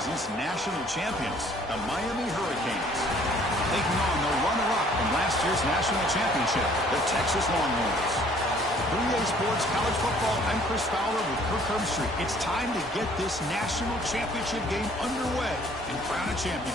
season's national champions, the Miami Hurricanes. Taking on the runner-up from last year's national championship, the Texas Longhorns. 3A Sports College Football, I'm Chris Fowler with Kirk Herbstreit. It's time to get this national championship game underway and crown a champion.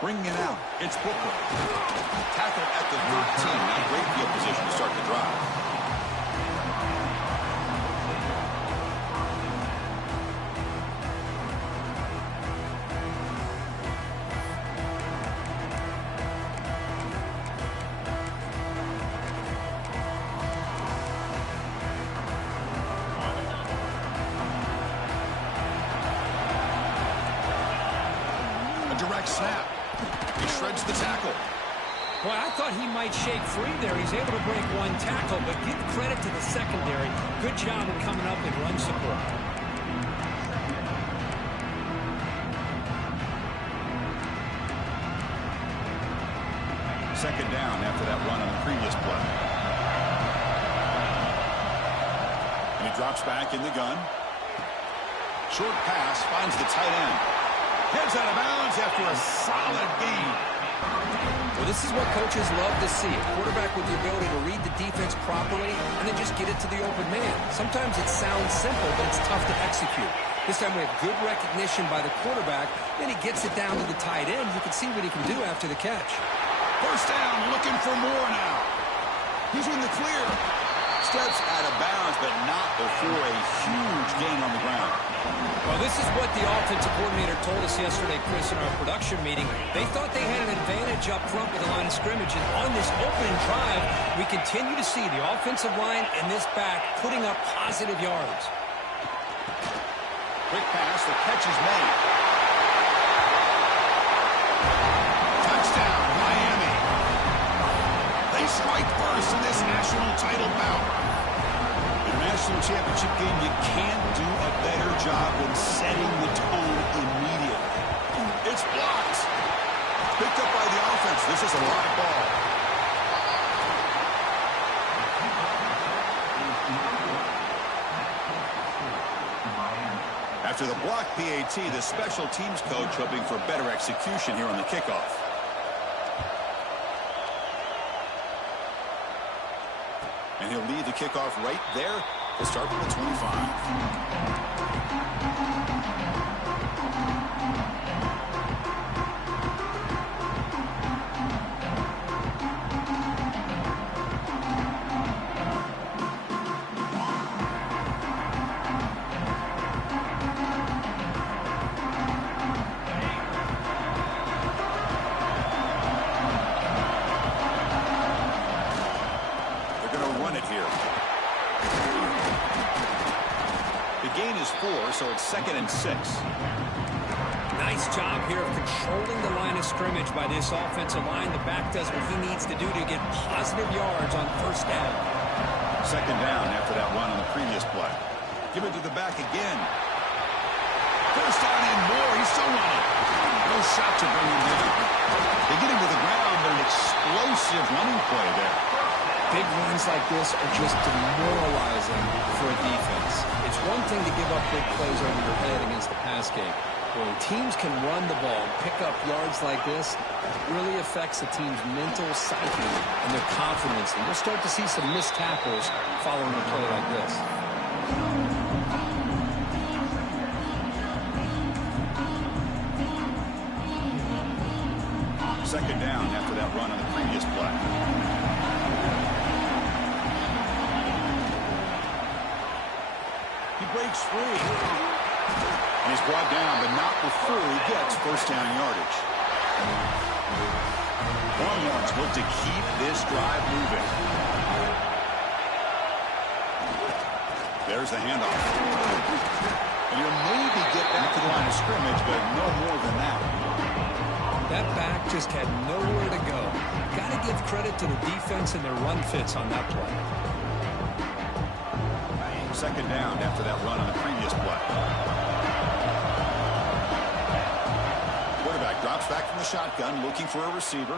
Bringing it out, it's Booker. Tackled at the 13, not great field position to start the drive. A direct snap. He shreds the tackle. Well, I thought he might shake free there. He's able to break one tackle, but give credit to the secondary. Good job of coming up and run support. Second down after that run on the previous play. And he drops back in the gun. Short pass finds the tight end. Heads out of bounds after a solid gain. Well, this is what coaches love to see. A quarterback with the ability to read the defense properly and then just get it to the open man. Sometimes it sounds simple, but it's tough to execute. This time we have good recognition by the quarterback. Then he gets it down to the tight end. You can see what he can do after the catch. First down, looking for more now. He's in the clear. Steps out of bounds, but not before a huge gain on the ground. Well, this is what the offensive coordinator told us yesterday, Chris, in our production meeting. They thought they had an advantage up front with the line of scrimmage, and on this opening drive, we continue to see the offensive line and this back putting up positive yards. Quick pass, the catch is made. Touchdown, Miami. They strike first in this national title bout. In a national championship game, you can't do a better job than setting the tone immediately. It's blocked. Picked up by the offense. This is a live ball. After the block PAT, the special teams coach hoping for better execution here on the kickoff. And he'll lead the kickoff right there to start from the 25. So it's 2nd and 6. Nice job here of controlling the line of scrimmage by this offensive line. The back does what he needs to do to get positive yards on first down. 2nd down after that run on the previous play. Give it to the back again. First down and more. He's still running. No shot to bring him down. They get him to the ground, but an explosive running play there. Big runs like this are just demoralizing for a defense. It's one thing to give up big plays over your head against the pass game. When teams can run the ball and pick up yards like this, it really affects the team's mental psyche and their confidence. And we'll start to see some missed tackles following a play like this. 2nd down after that run on the previous play. He breaks free. And he's brought down, but not before he gets first down yardage. Longhorns look to keep this drive moving. There's the handoff. And he'll maybe get back to the line of scrimmage, but no more just had nowhere to go. Got to give credit to the defense and their run fits on that play. Second down after that run on the previous play. Quarterback drops back from the shotgun, looking for a receiver.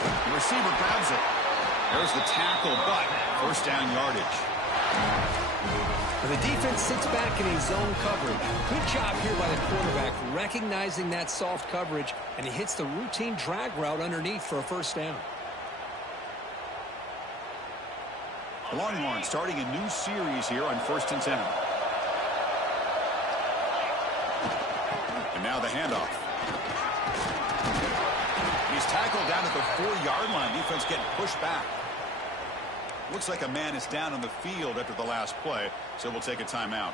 The receiver grabs it. There's the tackle, but first down yardage. The defense sits back in a zone coverage. Good job here by the quarterback, recognizing that soft coverage, and he hits the routine drag route underneath for a first down. The Longhorns starting a new series here on 1st and 10. And now the handoff. He's tackled down at the 4-yard line. Defense getting pushed back. Looks like a man is down on the field after the last play, so we'll take a timeout.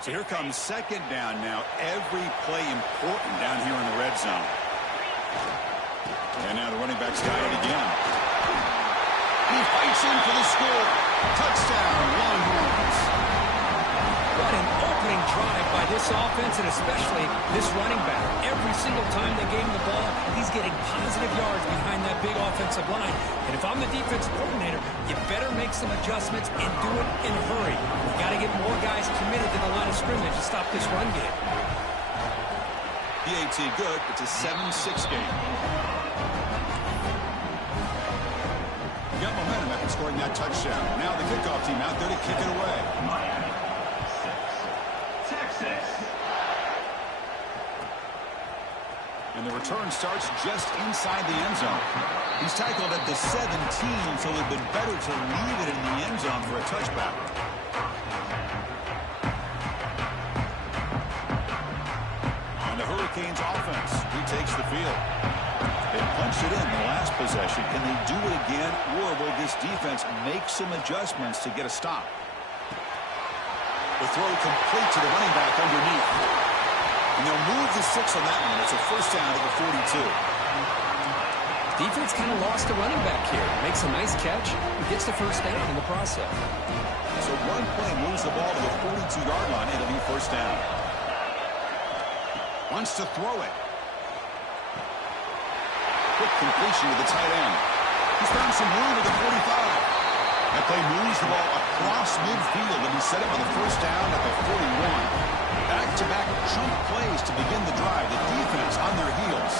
So here comes second down now. Every play important down here in the red zone. And now the running back's got it again. He fights in for the score. Touchdown, Longhorns. What an opening drive by this offense, and especially this running back. Every single time they gave him the ball, he's getting positive yards behind that big offensive line. And if I'm the defensive coordinator, you better make some adjustments and do it in a hurry. You got to get more guys committed to the line of scrimmage to stop this run game. PAT good. It's a 7-6 game. Got momentum after scoring that touchdown. Now the kickoff team out there to kick it away. And the return starts just inside the end zone. He's tackled at the 17, so it would have been better to leave it in the end zone for a touchback. And the Hurricanes offense retakes the field. They punched it in the last possession. Can they do it again, or will this defense make some adjustments to get a stop? The throw complete to the running back underneath. And they'll move the 6 on that one. It's a first down to the 42. Defense kind of lost a running back here. Makes a nice catch and gets the first down in the process. So one play moves the ball to the 42-yard line. It'll be first down. Wants to throw it. Quick completion to the tight end. He's found some room at the 45. That play moves the ball across midfield, and he set up for the first down at the 41. Back-to-back chunk plays to begin the drive. The defense on their heels.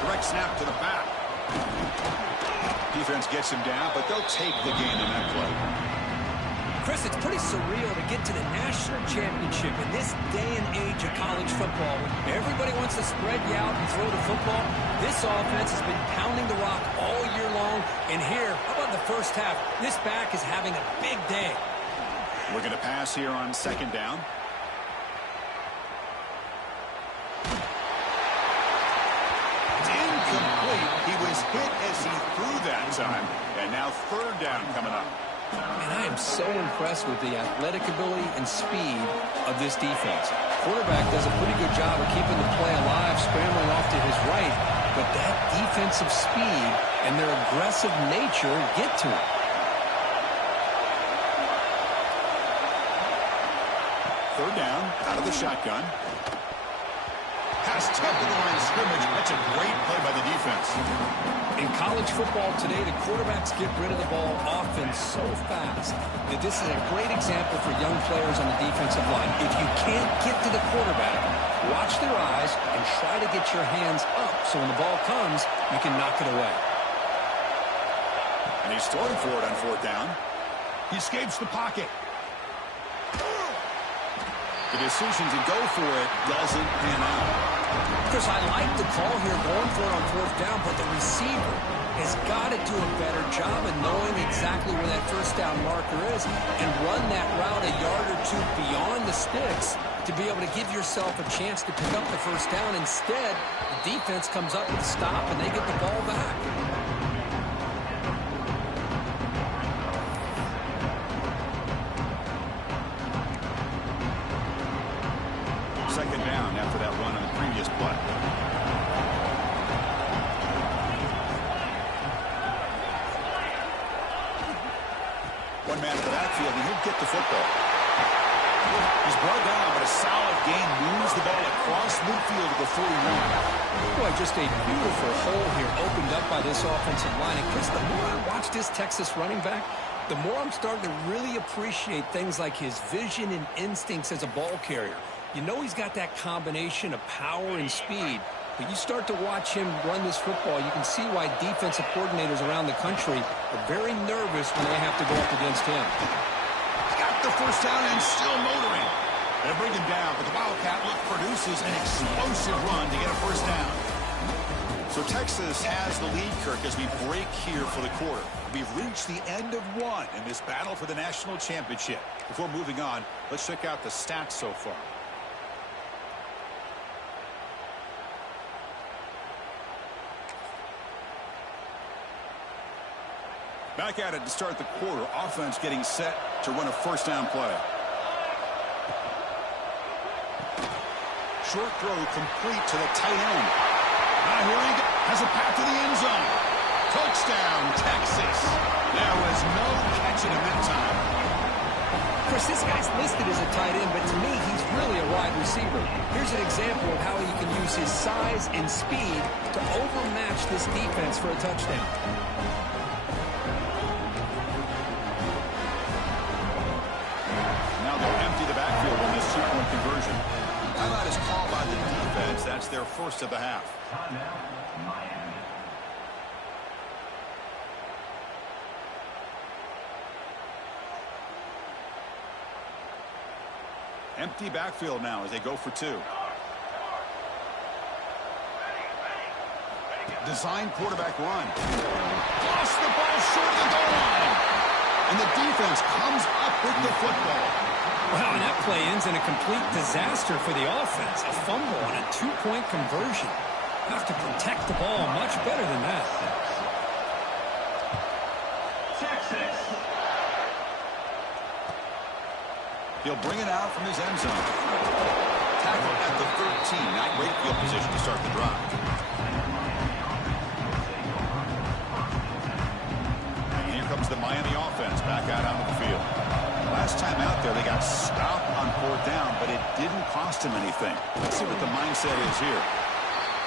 Direct snap to the back. Defense gets him down, but they'll take the gain in that play. Chris, it's pretty surreal to get to the national championship in this day and age of college football. When everybody wants to spread you out and throw the football, this offense has been pounding the rock all year long. And here, how about the first half? This back is having a big day. Looking to pass here on second down. It's incomplete. He was hit as he threw that time. And now third down coming up. And I am so impressed with the athletic ability and speed of this defense. Quarterback does a pretty good job of keeping the play alive, scrambling off to his right. But that defensive speed and their aggressive nature get to him. Third down, out of the shotgun. Pass tipped to the line of scrimmage. That's a great play by the defense. In college football today, the quarterbacks get rid of the ball often so fast that this is a great example for young players on the defensive line. If you can't get to the quarterback, watch their eyes and try to get your hands up so when the ball comes, you can knock it away. And he's throwing for it on fourth down. He escapes the pocket. The decision to go for it doesn't pan out. Chris, I like the call here going for it on fourth down, but the receiver has got to do a better job of knowing exactly where that first down marker is and run that route a yard or two beyond the sticks to be able to give yourself a chance to pick up the first down. Instead, the defense comes up with a stop and they get the ball back. Second down after that run on the previous play. One man in the backfield, and he'll get the football. He's brought down, but a solid gain moves the ball across midfield to the 41. Boy, just a beautiful hole here opened up by this offensive line. And Chris, the more I watch this Texas running back, the more I'm starting to really appreciate things like his vision and instincts as a ball carrier. You know he's got that combination of power and speed, but you start to watch him run this football, you can see why defensive coordinators around the country are very nervous when they have to go up against him. Got the first down and still motoring. They bring him down, but the Wildcat look produces an explosive run to get a first down. So Texas has the lead, Kirk, as we break here for the quarter. We've reached the end of one in this battle for the national championship. Before moving on, let's check out the stats so far. Back at it to start the quarter. Offense getting set to run a first down play. Short throw complete to the tight end. Now here he has a path to the end zone. Touchdown, Texas. There was no catching him that time. Chris, this guy's listed as a tight end, but to me, he's really a wide receiver. Here's an example of how he can use his size and speed to overmatch this defense for a touchdown. Now they'll empty the backfield on this two-point conversion. Timeout is called by the defense. That's their first of the half. Empty backfield now as they go for two. Design quarterback run. Lost the ball short of the goal line. And the defense comes up with the football. Wow, and that play ends in a complete disaster for the offense. A fumble and a two-point conversion. Have to protect the ball much better than that. Texas. He'll bring it out from his end zone. Tackle at the 13. Not great field position to start the drive. And here comes the Miami offense back out onto the field. Last time out there, they got stopped on fourth down, but it didn't cost him anything. Let's see what the mindset is here.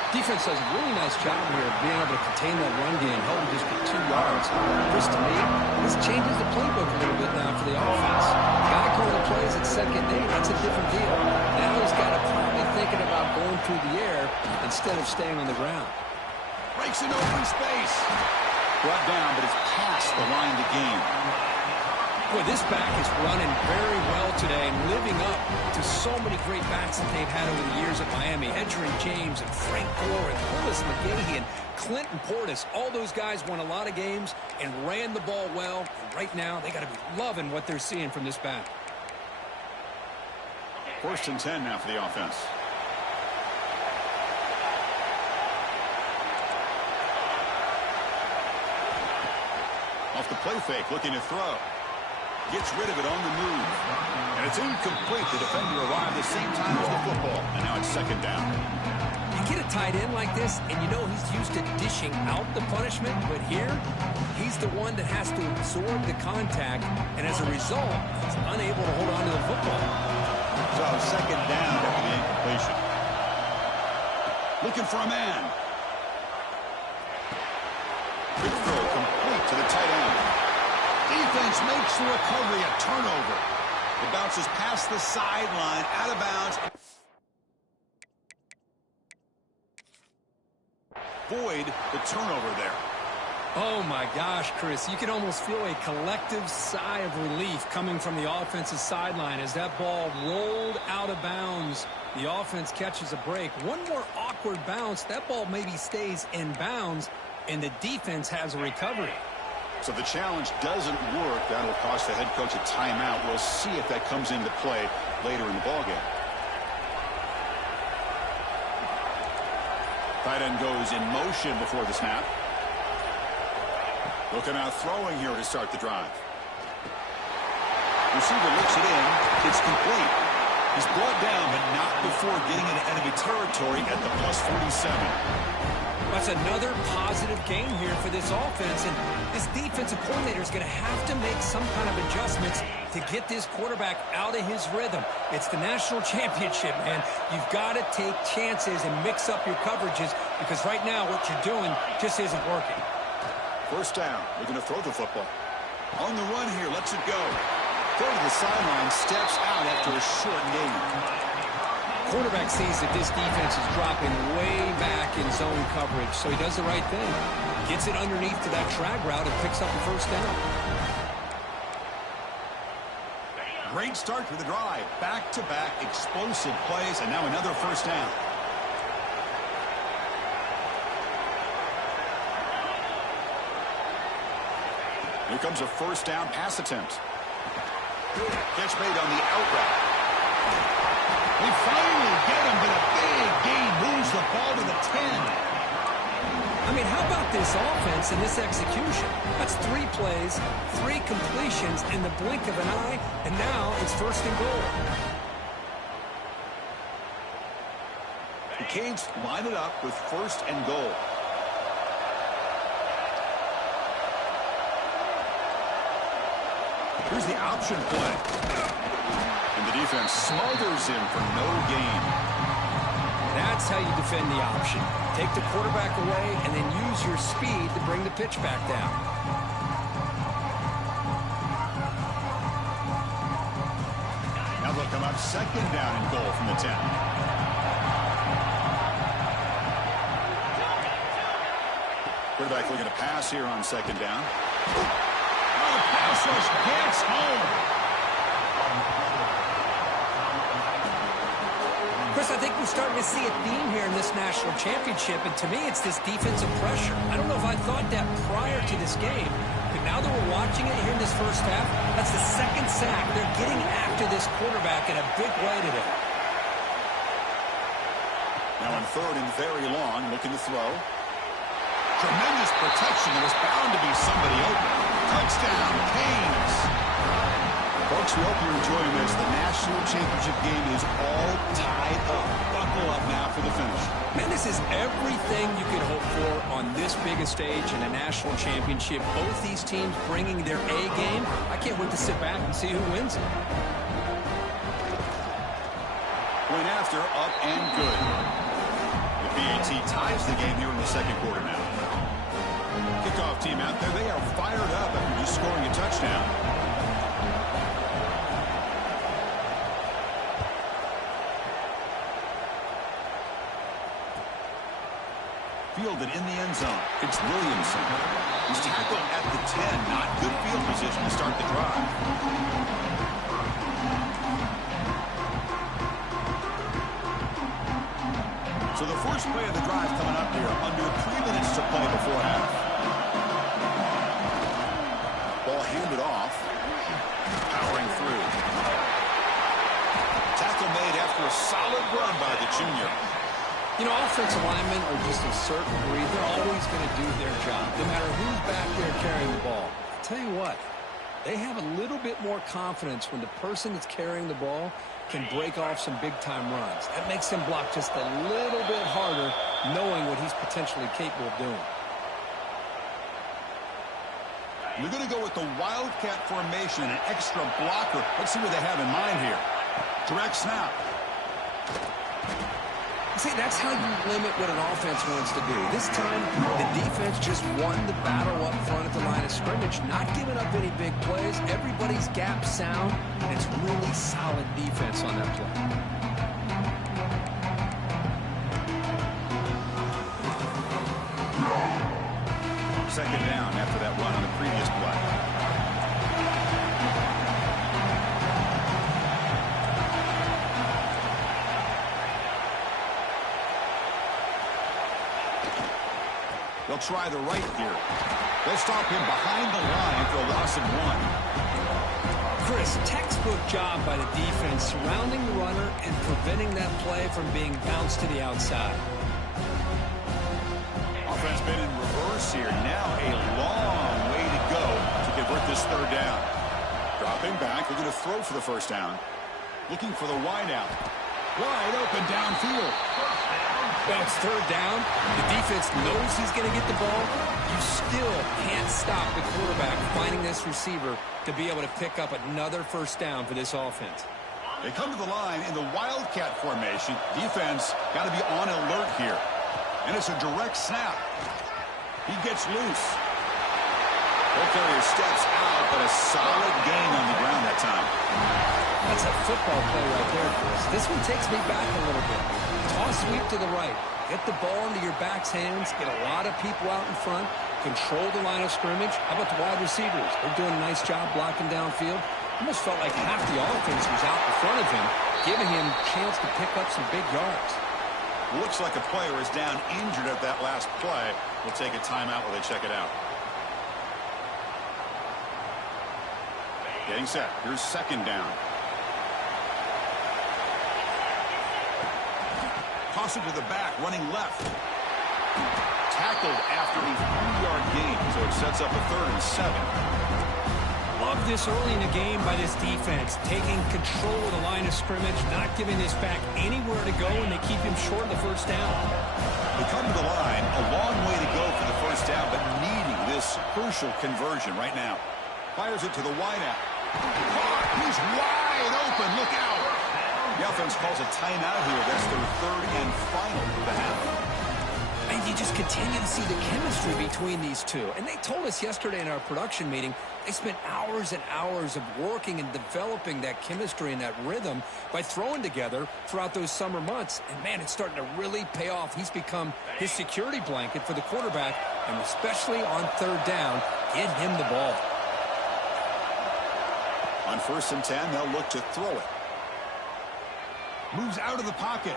Defense does a really nice job here of being able to contain that run game, held him just for 2 yards. Chris, to me, this changes the playbook a little bit now for the offense. Guy calling the plays at second day, that's a different deal. Now he's got to probably thinking about going through the air instead of staying on the ground. Breaks an open space. Brought down, but it's past the line to gain. Boy, this back is running very well today and living up to so many great backs that they've had over the years at Miami. Edgerrin James and Frank Gore and Willis McGahee and Clinton Portis. All those guys won a lot of games and ran the ball well. And right now, they got to be loving what they're seeing from this back. First and 10 now for the offense. Off the play fake, looking to throw. Gets rid of it on the move. And it's incomplete. The defender arrived the same time as the football. And now it's second down. You get a tight end like this, and you know he's used to dishing out the punishment. But here, he's the one that has to absorb the contact. And as a result, he's unable to hold on to the football. So second down after the incompletion. Looking for a man. Quick throw complete to the tight end. Defense makes the recovery a turnover. It bounces past the sideline, out of bounds. Void the turnover there. Oh, my gosh, Chris. You can almost feel a collective sigh of relief coming from the offensive sideline as that ball rolled out of bounds. The offense catches a break. One more awkward bounce. That ball maybe stays in bounds, and the defense has a recovery. So the challenge doesn't work. That'll cost the head coach a timeout. We'll see if that comes into play later in the ballgame. Tight end goes in motion before the snap. Looking out throwing here to start the drive. Receiver looks it in. It's complete. He's brought down, but not before getting into enemy territory at the +47. That's another positive game here for this offense, and this defensive coordinator is going to have to make some kind of adjustments to get this quarterback out of his rhythm. It's the national championship, man. You've got to take chances and mix up your coverages because right now what you're doing just isn't working. First down. They're going to throw the football. On the run here, lets it go. Throw to the sideline, steps out after a short gain. Quarterback sees that this defense is dropping way back in zone coverage, so he does the right thing. Gets it underneath to that drag route and picks up the first down. Great start to the drive. Back-to-back explosive plays, and now another first down. Here comes a first down pass attempt. Catch made on the out route. They finally get him, but a big gain moves the ball to the 10. I mean, how about this offense and this execution? That's 3 plays, 3 completions in the blink of an eye, and now it's first and goal. The Canes line it up with first and goal. Here's the option play. And the defense smothers him for no gain. That's how you defend the option. Take the quarterback away and then use your speed to bring the pitch back down. Now they'll come up second down and goal from the 10. Quarterback looking to pass here on second down. Oh, the pass rush gets home. Chris, I think we're starting to see a theme here in this national championship, and to me, it's this defensive pressure. I don't know if I thought that prior to this game, but now that we're watching it here in this first half, that's the second sack. They're getting after this quarterback in a big way today. Now on third and very long, looking to throw. Tremendous protection. There was bound to be somebody open. Touchdown, Canes. Folks, we hope you're enjoying this. The national championship game is all tied up. Buckle up now for the finish. Man, this is everything you could hope for on this biggest stage in a national championship. Both these teams bringing their A game. I can't wait to sit back and see who wins it. Went after, up and good. The BAT ties the game here in the second quarter now. Kickoff team out there. They are fired up after just scoring a touchdown. Fielded in the end zone. It's Williamson. He's tackled at the 10. Not good field position to start the drive. So the first play of the drive coming up here under 3 minutes to play before half. Ball handed off. Powering through. Tackle made after a solid run by the junior. You know, offensive linemen are just a certain breed. They're always going to do their job, no matter who's back there carrying the ball. I'll tell you what, they have a little bit more confidence when the person that's carrying the ball can break off some big-time runs. That makes them block just a little bit harder, knowing what he's potentially capable of doing. We're going to go with the Wildcat formation, an extra blocker. Let's see what they have in mind here. Direct snap. See, that's how you limit what an offense wants to do. This time, the defense just won the battle up front at the line of scrimmage, not giving up any big plays. Everybody's gap sound, and it's really solid defense on that play. Second down after that run on the previous play. They'll try the right here. They'll stop him behind the line for a loss of 1. Chris, textbook job by the defense surrounding the runner and preventing that play from being bounced to the outside. Offense been in reverse here. Now a long way to go to convert this third down. Dropping back, looking to throw for the first down. Looking for the wide out. Wide open downfield. Well, it's third down. The defense knows he's going to get the ball. You still can't stop the quarterback finding this receiver to be able to pick up another first down for this offense. They come to the line in the Wildcat formation. Defense got to be on alert here. And it's a direct snap. He gets loose. Ball carrier steps out, but a solid gain on the ground that time. That's a football play right there, Chris. This one takes me back a little bit. Toss sweep to the right. Get the ball into your back's hands. Get a lot of people out in front. Control the line of scrimmage. How about the wide receivers? They're doing a nice job blocking downfield. Almost felt like half the offense was out in front of him, giving him a chance to pick up some big yards. Looks like a player is down injured at that last play. We'll take a timeout while they check it out. Getting set. Here's second down. Toss it to the back, running left. Tackled after a 3-yard gain, so it sets up a 3rd and 7. Love this early in the game by this defense, taking control of the line of scrimmage, not giving this back anywhere to go, and they keep him short of the first down. They come to the line, a long way to go for the first down, but needing this crucial conversion right now. Fires it to the wideout. He's wide open. Look out. The offense calls a timeout here. That's their 3rd and final of the half. And you just continue to see the chemistry between these two. And they told us yesterday in our production meeting, they spent hours and hours of working and developing that chemistry and that rhythm by throwing together throughout those summer months. And, man, it's starting to really pay off. He's become his security blanket for the quarterback, and especially on third down, get him the ball. On 1st and 10, they'll look to throw it. Moves out of the pocket.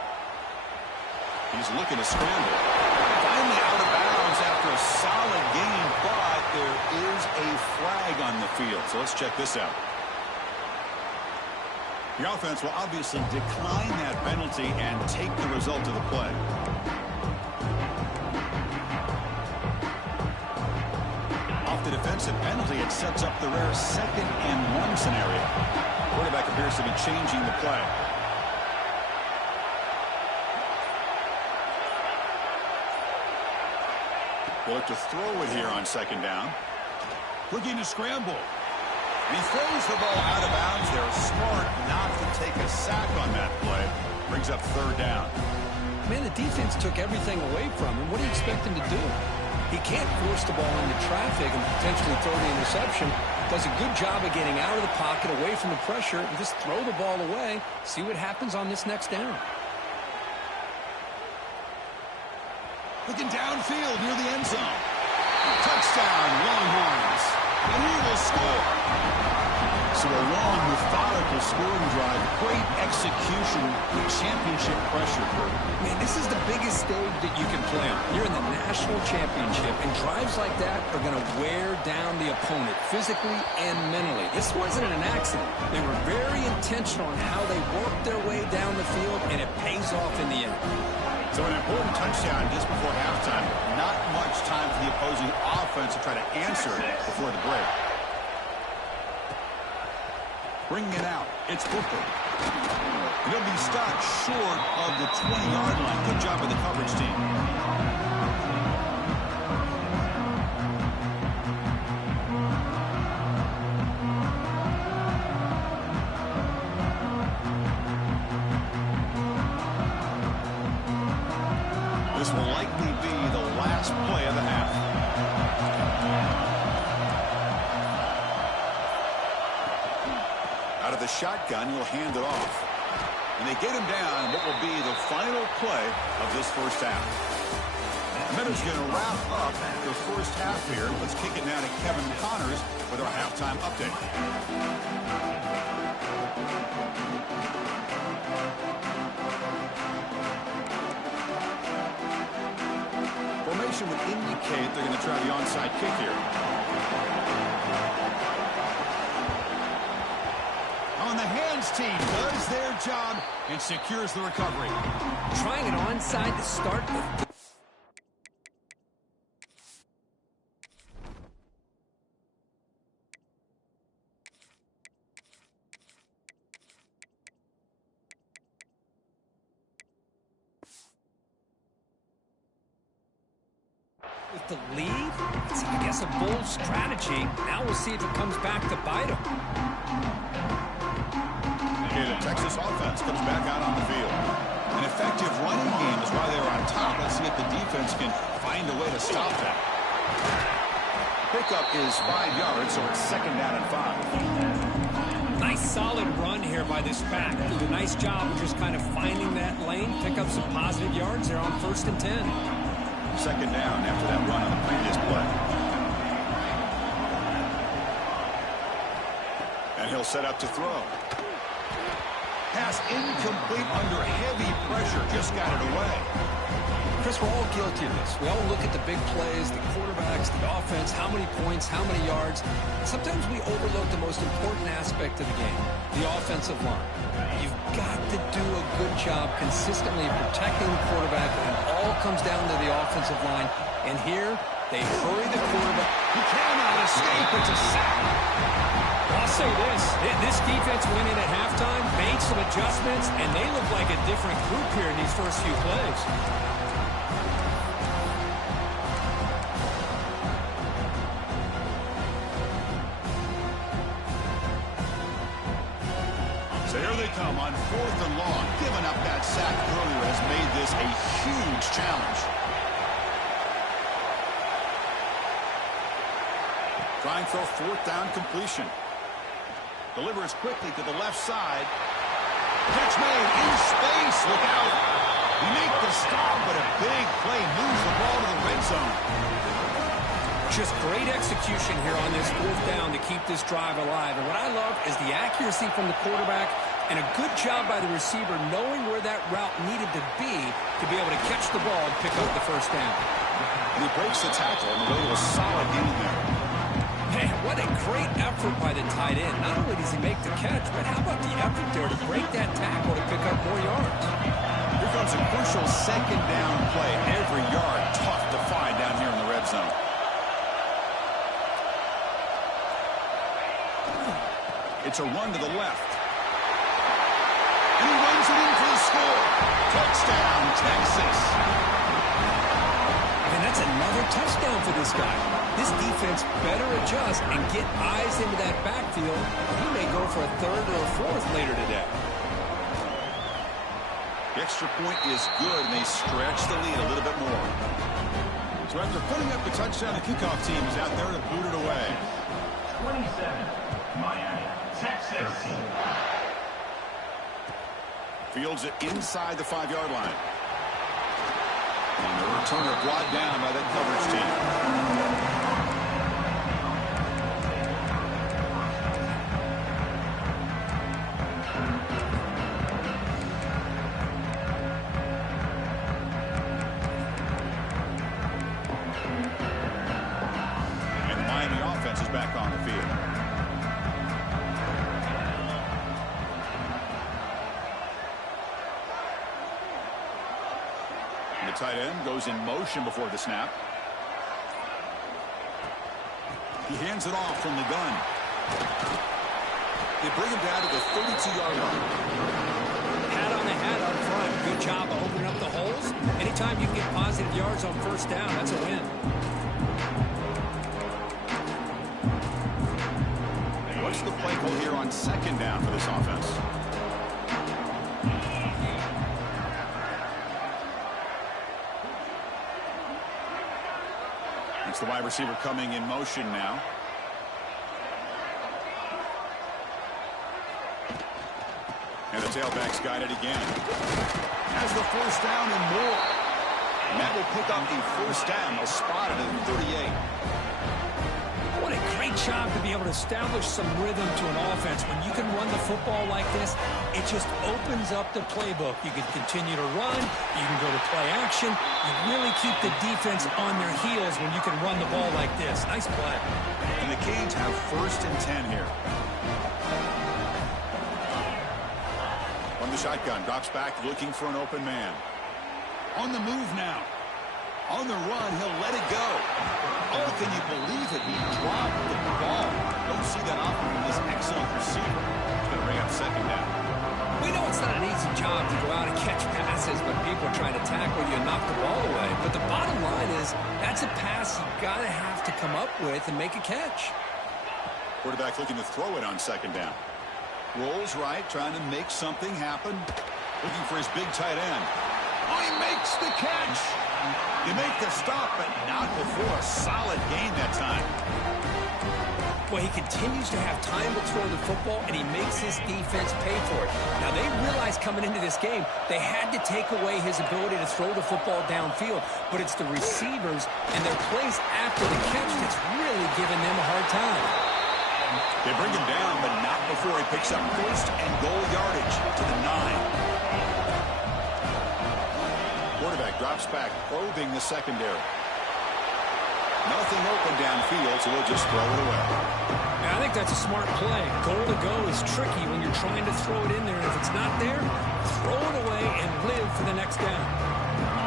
He's looking to scramble. Finally out of bounds after a solid game, but there is a flag on the field. So let's check this out. The offense will obviously decline that penalty and take the result of the play. Off the defensive penalty, it sets up the rare 2nd and 1 scenario. Quarterback appears to be changing the play. They'll look to throw it here on 2nd down. Looking to scramble. And he throws the ball out of bounds. They're smart not to take a sack on that play. Brings up 3rd down. Man, the defense took everything away from him. What do you expect him to do? He can't force the ball into traffic and potentially throw the interception. Does a good job of getting out of the pocket, away from the pressure, and just throw the ball away. See what happens on this next down. Looking downfield near the end zone. Touchdown, Longhorns. And he will score. So a long, methodical scoring drive. Great execution with championship pressure. Man, this is the biggest stage that you can play on. You're in the national championship, and drives like that are going to wear down the opponent physically and mentally. This wasn't an accident. They were very intentional on how they worked their way down the field, and it pays off in the end. So an important touchdown just before halftime. Not much time for the opposing offense to try to answer before the break. Bringing it out. It's Booker. He'll be stopped short of the 20-yard line. Good job by the coverage team. This will likely be the last play of the half. Out of the shotgun, he'll hand it off. And they get him down what will be the final play of this first half. The Meadows going to wrap up the first half here. Let's kick it now to Kevin Connors with our halftime update. Formation would indicate they're going to try the onside kick here. On the hands team does their job and secures the recovery. Trying it onside to start the With the lead, it's, I guess, a bold strategy. Now we'll see if it comes back to bite them. Okay, the Texas offense comes back out on the field. An effective running game is why they were on top. Let's see if the defense can find a way to stop that. Pickup is 5 yards, so it's 2nd down and 5. Nice solid run here by this back. Did a nice job of just kind of finding that lane, pick up some positive yards there on 1st and 10. 2nd down after that run on the previous play. And he'll set up to throw. Pass incomplete under heavy pressure. Just got it away. Chris, we're all guilty of this. We all look at the big plays, the quarterbacks, the offense, how many points, how many yards. Sometimes we overlook the most important aspect of the game, the offensive line. You've got to do a good job consistently protecting the quarterback, and it all comes down to the offensive line. And here, they hurry the quarterback. He cannot escape. It's a sack. I'll say this defense went in at halftime, made some adjustments, and they look like a different group here in these first few plays. So here they come on 4th and long. Giving up that sack earlier has made this a huge challenge. Trying for a 4th down completion. Delivers quickly to the left side. Catch made in space. Look out. He made the stop, but a big play moves the ball to the red zone. Just great execution here on this 4th down to keep this drive alive. And what I love is the accuracy from the quarterback and a good job by the receiver knowing where that route needed to be able to catch the ball and pick up the 1st down. And he breaks the tackle on the way to a solid gain there. Man, what a great effort by the tight end. Not only does he make the catch, but how about the effort there to break that tackle to pick up more yards? Here comes a crucial 2nd down play. Every yard tough to find down here in the red zone. It's a run to the left. And he runs it in for the score. Touchdown, Texas. And that's another touchdown for this guy. This defense better adjust and get eyes into that backfield. He may go for a 3rd or a 4th later today. The extra point is good, and they stretch the lead a little bit more. So after putting up the touchdown, the kickoff team is out there to boot it away. 27, Miami, Texas. Fields it inside the 5-yard line. And the returner brought down by that coverage team. And the Miami offense is back on the field. The tight end goes in motion before the snap. He hands it off from the gun. They bring him down to the 32-yard line. Hat on the hat up front. Good job of opening up the holes. Anytime you can get positive yards on 1st down, that's a win. What's the play call here on 2nd down for this offense? It's the wide receiver coming in motion now. And the tailback's got it again. Has the 1st down and more. And that will pick up the 1st down. They'll spot it at the 38. What a great job to be able to establish some rhythm to an offense. When you can run the football like this, it just opens up the playbook. You can continue to run. You can go to play action. You really keep the defense on their heels when you can run the ball like this. Nice play. And the Canes have 1st and 10 here. From the shotgun, drops back looking for an open man. On the move now. On the run, he'll let it go. Oh, can you believe it? He dropped the ball. Don't see that often from this excellent receiver. It's going to bring up 2nd down. We know it's not an easy job to go out and catch passes when people are trying to tackle you and knock the ball away. But the bottom line is that's a pass you got to have to come up with and make a catch. Quarterback looking to throw it on second down. Rolls right, trying to make something happen. Looking for his big tight end. Oh, he makes the catch. You make the stop, but not before a solid gain that time. Well, he continues to have time to throw the football, and he makes his defense pay for it. Now, they realized coming into this game they had to take away his ability to throw the football downfield, but it's the receivers and their plays after the catch that's really giving them a hard time. They bring him down, but not before he picks up first and goal yardage to the 9. Quarterback drops back, probing the secondary. Nothing open downfield, so he'll just throw it away. Yeah, I think that's a smart play. Goal to go is tricky when you're trying to throw it in there, and if it's not there, throw it away and live for the next down.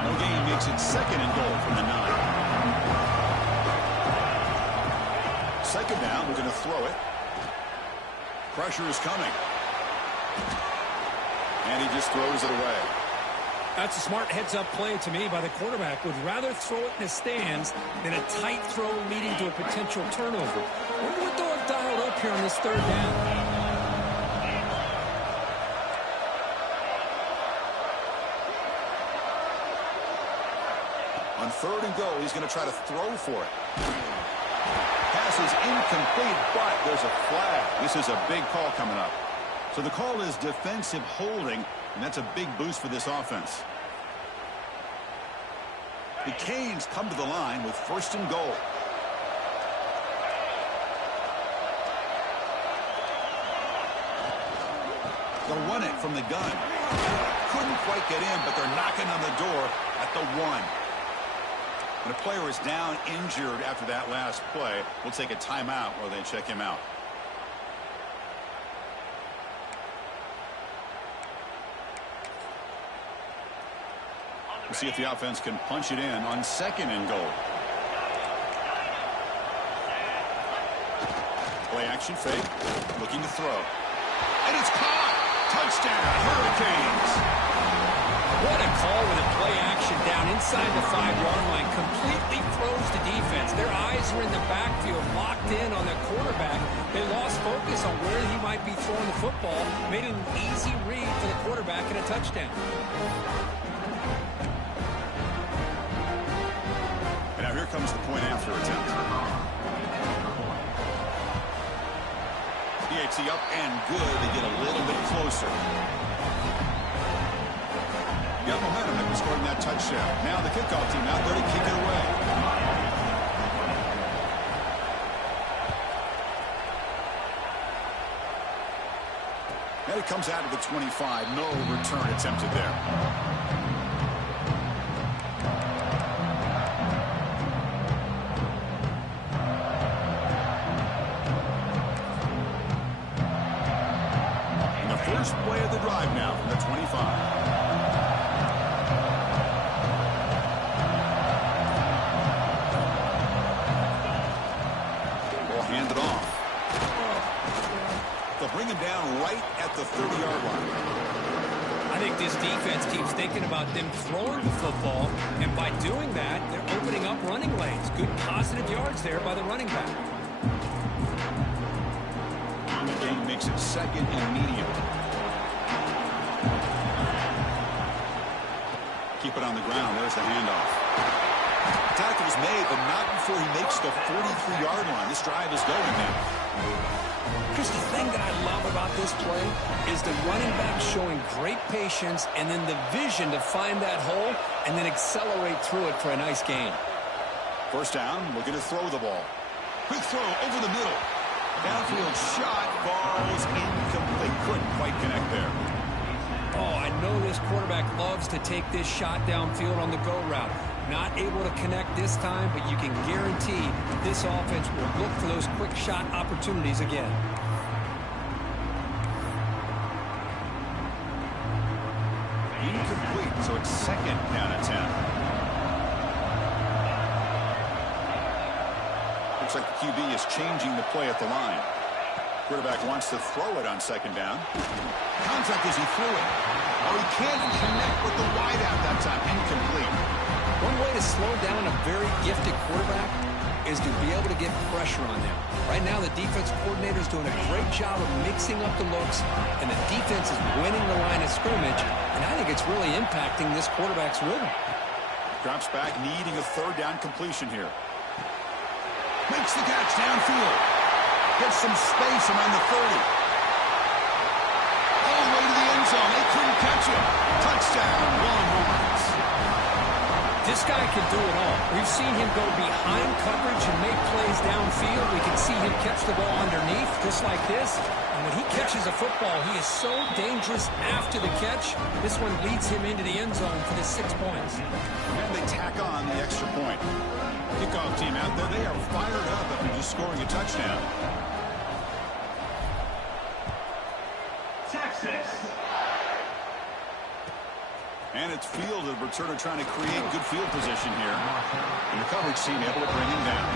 No gain makes it second and goal from the 9. Second down, we're going to throw it. Pressure is coming. And he just throws it away. That's a smart heads-up play to me by the quarterback. Would rather throw it in the stands than a tight throw leading to a potential turnover. Wonder what they'll have dialed up here on this third down. On third and goal, he's going to try to throw for it. Pass is incomplete, but there's a flag. This is a big call coming up. So the call is defensive holding, and that's a big boost for this offense. The Canes come to the line with first and goal. They'll run it from the gun. Couldn't quite get in, but they're knocking on the door at the 1. When a player is down injured after that last play, we'll take a timeout while they check him out. We'll see if the offense can punch it in on second and goal. Play action fake. Looking to throw. And it's caught. Touchdown, Hurricanes. What a call with a play action down inside the 5-yard line. Completely froze the defense. Their eyes were in the backfield, locked in on the quarterback. They lost focus on where he might be throwing the football. Made it an easy read for the quarterback and a touchdown. And now here comes the point after attempt. PAT up and good. They get a little bit closer. Got momentum after scoring that touchdown. Now the kickoff team out there to kick it away. And it comes out of the 25. No return attempted there. And the first play of the drive now from the 25. Bring him down right at the 30-yard line. I think this defense keeps thinking about them throwing the football, and by doing that, they're opening up running lanes. Good positive yards there by the running back. The game makes it second and medium. Keep it on the ground. There's the handoff. Tackle's made, but not before he makes the 43-yard line. This drive is going now. Chris, the thing that I love about this play is the running back showing great patience and then the vision to find that hole and then accelerate through it for a nice gain. First down, looking to throw the ball. Quick throw over the middle. Downfield shot, falls incomplete. Couldn't quite connect there. Oh, I know this quarterback loves to take this shot downfield on the go route. Not able to connect this time, but you can guarantee this offense will look for those quick shot opportunities again. Incomplete, so it's second down and 10. Looks like the QB is changing the play at the line. Quarterback wants to throw it on second down. Contact as he threw it. Oh, he can't connect with the wideout that time. Incomplete. One way to slow down a very gifted quarterback is to be able to get pressure on them. Right now, the defense coordinator is doing a great job of mixing up the looks, and the defense is winning the line of scrimmage, and I think it's really impacting this quarterback's rhythm. Drops back, needing a third down completion here. Makes the catch downfield. Gets some space around the 30. All the way to the end zone. They couldn't catch him. Touchdown, Longhorns. This guy can do it all. We've seen him go behind coverage and make plays downfield. We can see him catch the ball underneath, just like this. And when he catches a football, he is so dangerous after the catch. This one leads him into the end zone for the 6 points. And they tack on the extra point. Kickoff team out there, they are fired up after just scoring a touchdown. Texas. And it's fielded. Returner trying to create good field position here. And the coverage team able to bring him down.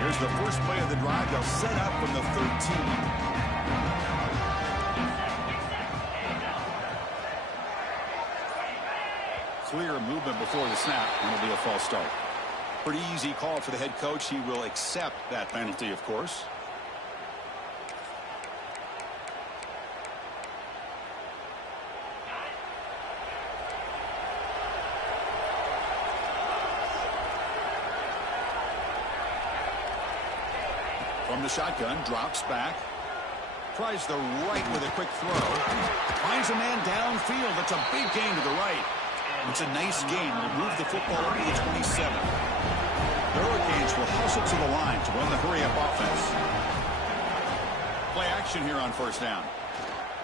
Here's the first play of the drive. They'll set up from the 13. Clear movement before the snap, and it'll be a false start. Pretty easy call for the head coach. He will accept that penalty, of course. From the shotgun, drops back. Tries the right with a quick throw. Finds a man downfield. That's a big gain to the right. It's a nice gain. Will move the football over to the 27. The Hurricanes will hustle to the line to run the hurry-up offense. Play action here on first down.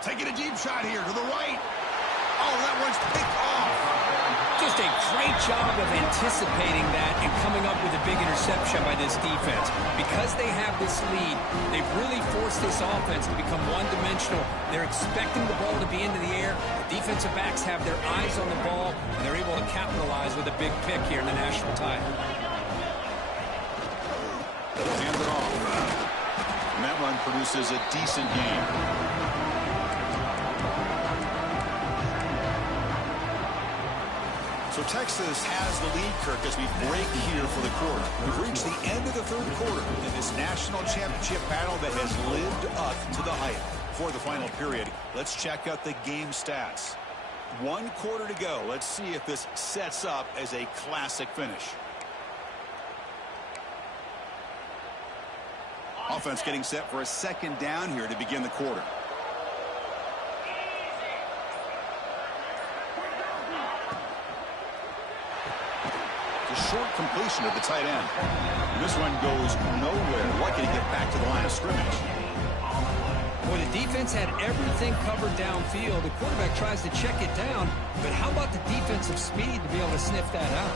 Taking a deep shot here to the right. Oh, that one's picked off. Just a great job of anticipating that and coming up with a big interception by this defense. Because they have this lead, they've really forced this offense to become one-dimensional. They're expecting the ball to be into the air. The defensive backs have their eyes on the ball, and they're able to capitalize with a big pick here in the national title. Hands it off. And that run produces a decent gain. So Texas has the lead, Kirk, as we break here for the quarter. We've reached the end of the third quarter in this national championship battle that has lived up to the hype. For the final period, let's check out the game stats. 1 quarter to go. Let's see if this sets up as a classic finish. Offense getting set for a second down here to begin the quarter. Short completion at the tight end. And this one goes nowhere. Lucky to get back to the line of scrimmage. Boy, the defense had everything covered downfield. The quarterback tries to check it down, but how about the defensive speed to be able to sniff that out?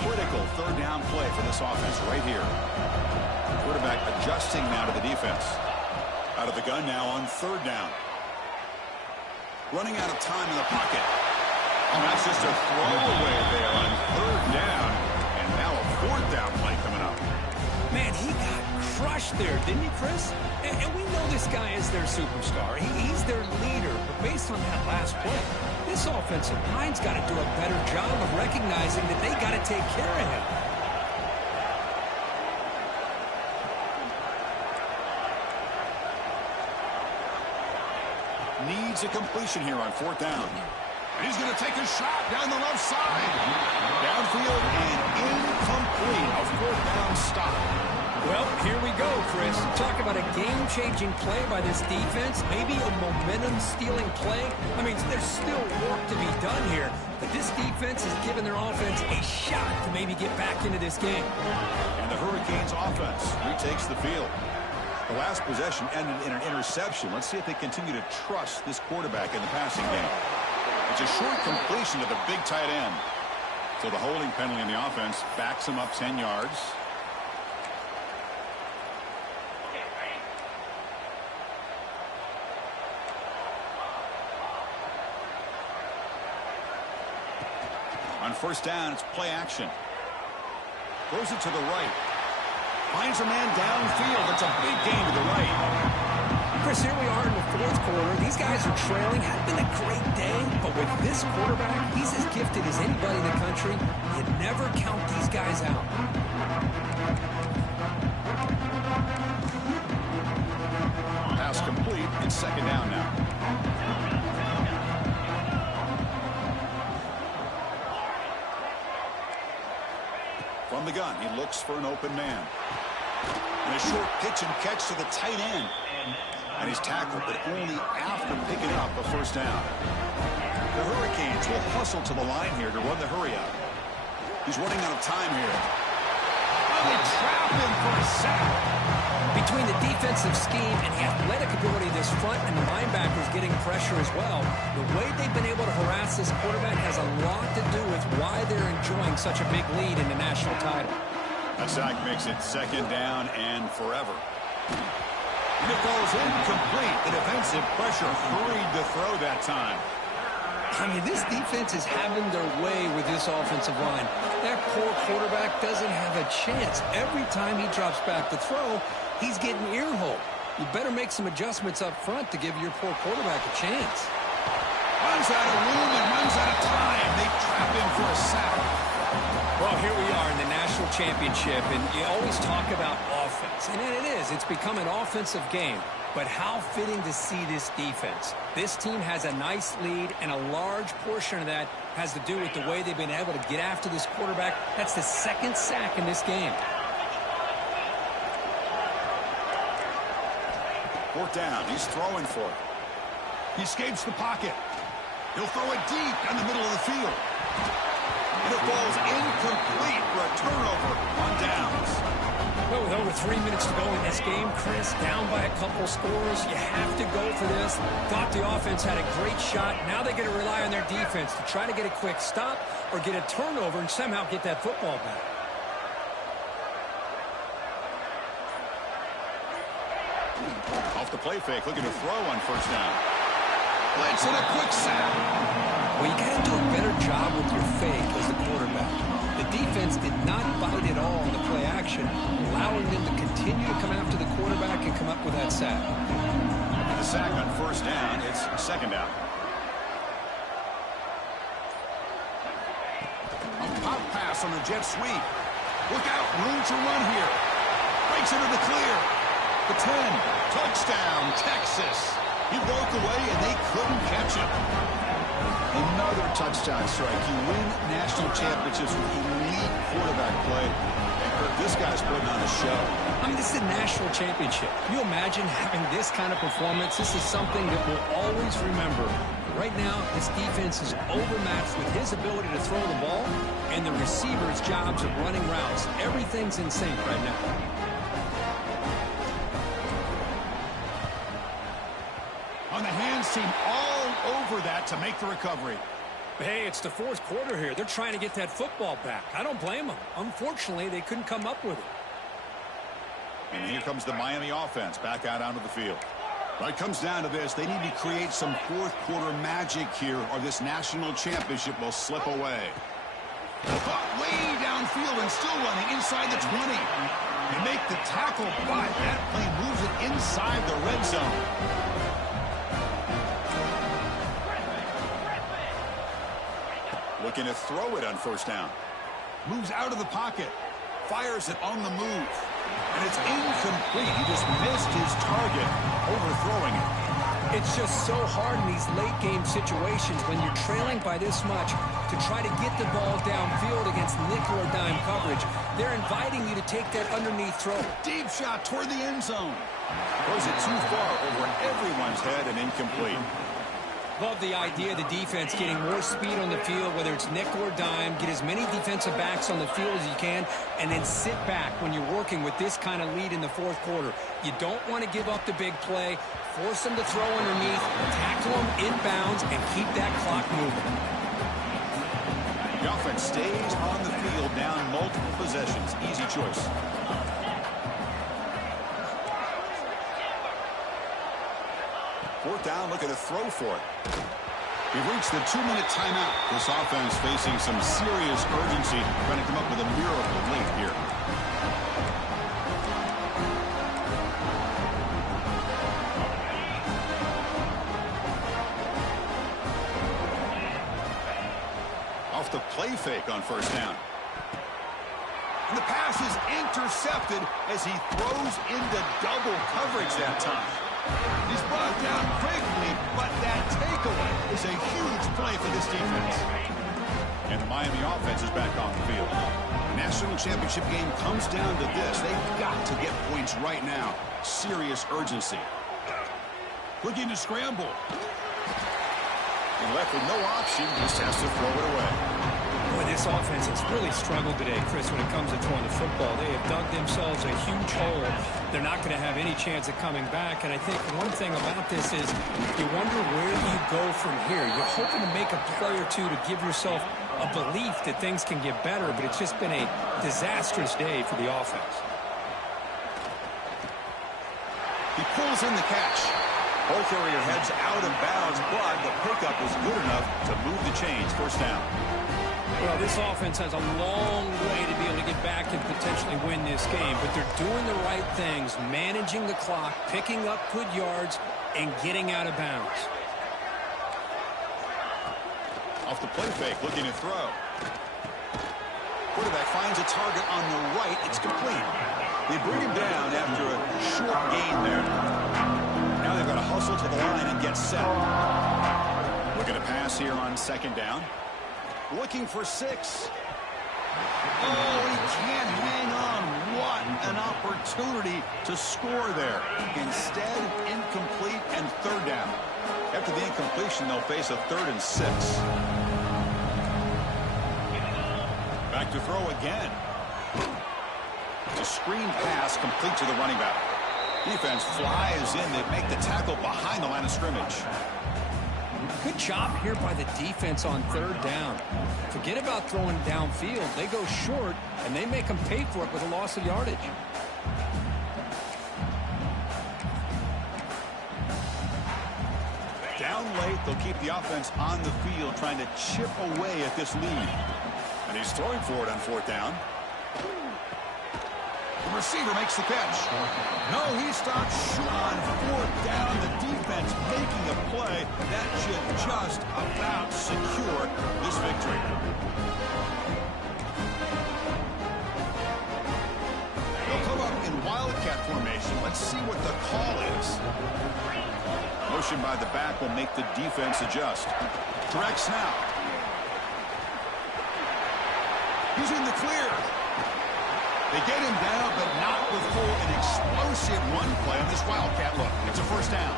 Critical third down play for this offense right here. Quarterback adjusting now to the defense. Out of the gun now on third down. Running out of time in the pocket. Oh, that's just a throwaway there on third down. And now a fourth down play coming up. Man, he got crushed there, didn't he, Chris? And we know this guy is their superstar. He's their leader. But based on that last play, this offensive line's got to do a better job of recognizing that they got to take care of him. Needs a completion here on fourth down. And he's going to take a shot down the left side. Downfield and incomplete. A fourth down stop. Well, here we go, Chris. Talk about a game-changing play by this defense. Maybe a momentum-stealing play. I mean, there's still work to be done here. But this defense has given their offense a shot to maybe get back into this game. And the Hurricanes offense retakes the field. The last possession ended in an interception. Let's see if they continue to trust this quarterback in the passing game. It's a short completion to the big tight end. So the holding penalty in the offense backs him up 10 yards. On first down, it's play action. Throws it to the right. Finds a man downfield. It's a big gain to the right. Chris, here we are in the fourth quarter. These guys are trailing. Had been a great day, but with this quarterback, he's as gifted as anybody in the country. You never count these guys out. Pass complete. It's second down now. From the gun, he looks for an open man. And a short pitch and catch to the tight end. And he's tackled, but only after picking up a first down. The Hurricanes will hustle to the line here to run the hurry up. He's running out of time here. Oh, they trap him for a sack. Between the defensive scheme and the athletic ability of this front and the linebackers getting pressure as well, the way they've been able to harass this quarterback has a lot to do with why they're enjoying such a big lead in the national title. A sack makes it second down and forever. And it goes incomplete. The defensive pressure hurried to throw that time. I mean, this defense is having their way with this offensive line. That poor quarterback doesn't have a chance. Every time he drops back to throw, he's getting ear-hole. You better make some adjustments up front to give your poor quarterback a chance. Runs out of room and runs out of time. They trap him for a sack. Well, here we are in the national championship, and you always talk about offense. And it is. It's become an offensive game. But how fitting to see this defense. This team has a nice lead, and a large portion of that has to do with the way they've been able to get after this quarterback. That's the second sack in this game. Fourth down. He's throwing for it. He escapes the pocket. He'll throw it deep down the middle of the field. And it falls incomplete for a turnover on downs. Well, with over 3 minutes to go in this game, Chris, down by a couple scores, you have to go for this. Thought the offense had a great shot. Now they got to rely on their defense to try to get a quick stop or get a turnover and somehow get that football back. Off the play fake, looking to throw on first down. Blitz and a quick sack. Well, you got to do a better job with your fake as the quarterback. The defense did not bite at all in the play action, allowing them to continue to come after the quarterback and come up with that sack. The sack on first down, it's second down. A pop pass on the jet sweep. Look out, room to run here. Breaks into the clear. The 10, touchdown, Texas. He broke away and they couldn't catch him. Another touchdown strike. You win national championships with elite quarterback play. And Kirk, this guy's putting on a show. I mean, this is a national championship. Can you imagine having this kind of performance? This is something that we'll always remember. Right now, this defense is overmatched with his ability to throw the ball and the receiver's jobs of running routes. Everything's in sync right now. On the hands team, all over that to make the recovery. Hey, it's the fourth quarter here. They're trying to get that football back. I don't blame them. Unfortunately, they couldn't come up with it. And here comes the Miami offense back out onto the field. Well, it comes down to this. They need to create some fourth quarter magic here, or this national championship will slip away. Caught way downfield and still running inside the 20. They make the tackle, but that play moves it inside the red zone. Looking to throw it on first down. Moves out of the pocket. Fires it on the move. And it's incomplete. He just missed his target, overthrowing it. It's just so hard in these late game situations when you're trailing by this much to try to get the ball downfield against nickel or dime coverage. They're inviting you to take that underneath throw. Deep shot toward the end zone. Throws it too far over everyone's head and incomplete. Love the idea of the defense getting more speed on the field, whether it's nickel or dime. Get as many defensive backs on the field as you can, and then sit back when you're working with this kind of lead in the fourth quarter. You don't want to give up the big play. Force them to throw underneath, tackle them inbounds, and keep that clock moving. The offense stays on the field down multiple possessions. Easy choice. Fourth down, looking to throw for it. We've reached the 2-minute timeout. This offense facing some serious urgency, trying to come up with a miracle late here. Off the play fake on first down. And the pass is intercepted as he throws into double coverage that time. He's brought down quickly, but that takeaway is a huge play for this defense. And the Miami offense is back on the field. National championship game comes down to this. They've got to get points right now. Serious urgency. Looking to scramble. And left with no option, just has to throw it away. Boy, this offense has really struggled today, Chris, when it comes to throwing the football. They have dug themselves a huge hole. They're not going to have any chance of coming back. And I think one thing about this is you wonder where you go from here. You're hoping to make a play or two to give yourself a belief that things can get better, but it's just been a disastrous day for the offense. He pulls in the catch. Ball carrier heads out of bounds, but the pickup is good enough to move the chains. First down. Well, this offense has a long way to be able to get back and potentially win this game, but they're doing the right things, managing the clock, picking up good yards, and getting out of bounds. Off the play fake, looking to throw. Quarterback finds a target on the right. It's complete. They bring him down after a short gain there. Now they've got to hustle to the line and get set. Looking to pass here on second down. Looking for 6. Oh, he can't hang on. What an opportunity to score there. Instead, incomplete and third down. After the incompletion, they'll face a 3rd and 6. Back to throw again. The screen pass complete to the running back. Defense flies in. They make the tackle behind the line of scrimmage. Good job here by the defense on third down. Forget about throwing downfield. They go short, and they make them pay for it with a loss of yardage. Down late, they'll keep the offense on the field, trying to chip away at this lead. And he's throwing for it on fourth down. The receiver makes the catch. No, he stops short on fourth down. The defense making a play that should just about secure this victory. They'll come up in wildcat formation. Let's see what the call is. Motion by the back will make the defense adjust. Direct snap. He's in the clear. They get him down, but not before an explosive run play on this wildcat look. It's a first down.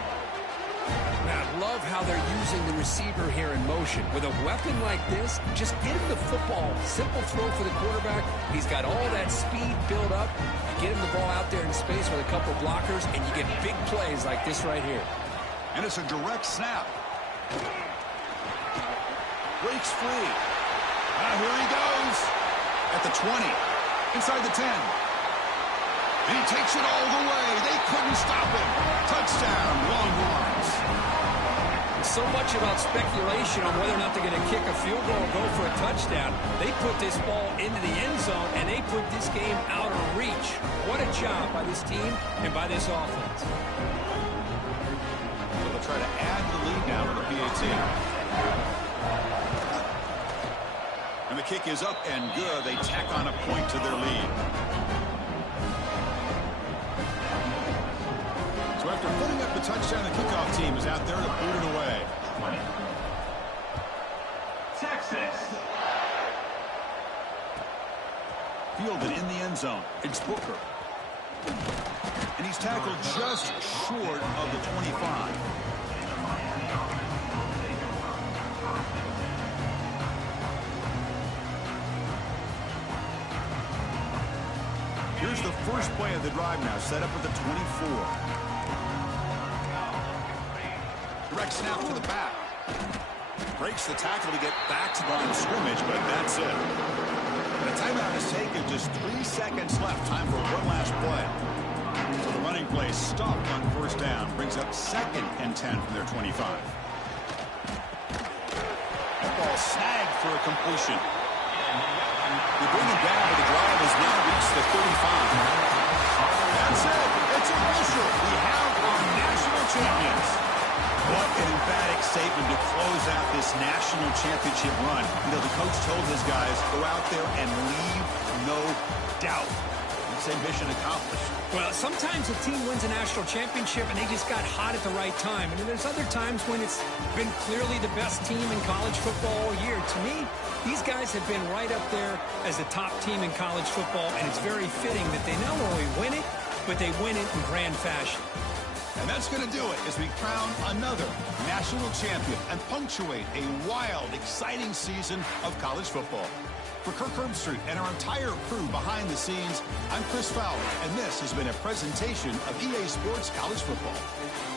I love how they're using the receiver here in motion. With a weapon like this, just get him the football. Simple throw for the quarterback. He's got all that speed built up. You get him the ball out there in space with a couple blockers, and you get big plays like this right here. And it's a direct snap. Breaks free. Here he goes. At the 20. Inside the 10. And he takes it all the way. They couldn't stop him. Touchdown, Longhorns. So much about speculation on whether or not they're going to kick a field goal or go for a touchdown. They put this ball into the end zone, and they put this game out of reach. What a job by this team and by this offense. So they'll try to add the lead now with the PAT. And the kick is up and good. They tack on a point to their lead. So after putting up the touchdown, the kickoff team is out there to boot it away. Texas. Fielded in the end zone. It's Booker. And he's tackled just short of the 25. Here's the first play of the drive now, set up at the 24. Direct snap to the back. Breaks the tackle to get back to the line of scrimmage, but that's it. The timeout is taken, just 3 seconds left. Time for one last play. So the running play stopped on first down, brings up 2nd and 10 from their 25. That ball snagged for a completion. They bring him down, but the drive has now reached the 35. That's it. It's official. We have our national champions. What an emphatic statement to close out this national championship run. You know, the coach told his guys, go out there and leave no doubt. He'd say mission accomplished. Well, sometimes a team wins a national championship and they just got hot at the right time. And then there's other times when it's been clearly the best team in college football all year. To me, these guys have been right up there as the top team in college football, and it's very fitting that they not only win it, but they win it in grand fashion. And that's going to do it as we crown another national champion and punctuate a wild, exciting season of college football. For Kirk Herbstreit and our entire crew behind the scenes, I'm Chris Fowler, and this has been a presentation of EA Sports College Football.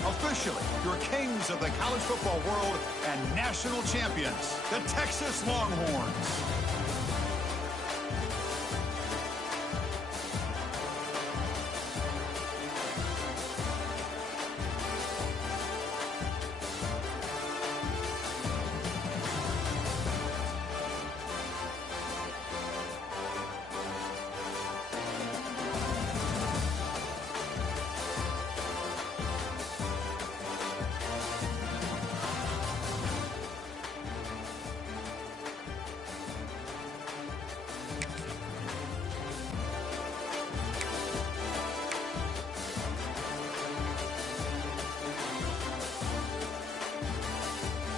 Officially, your kings of the college football world and national champions, the Texas Longhorns.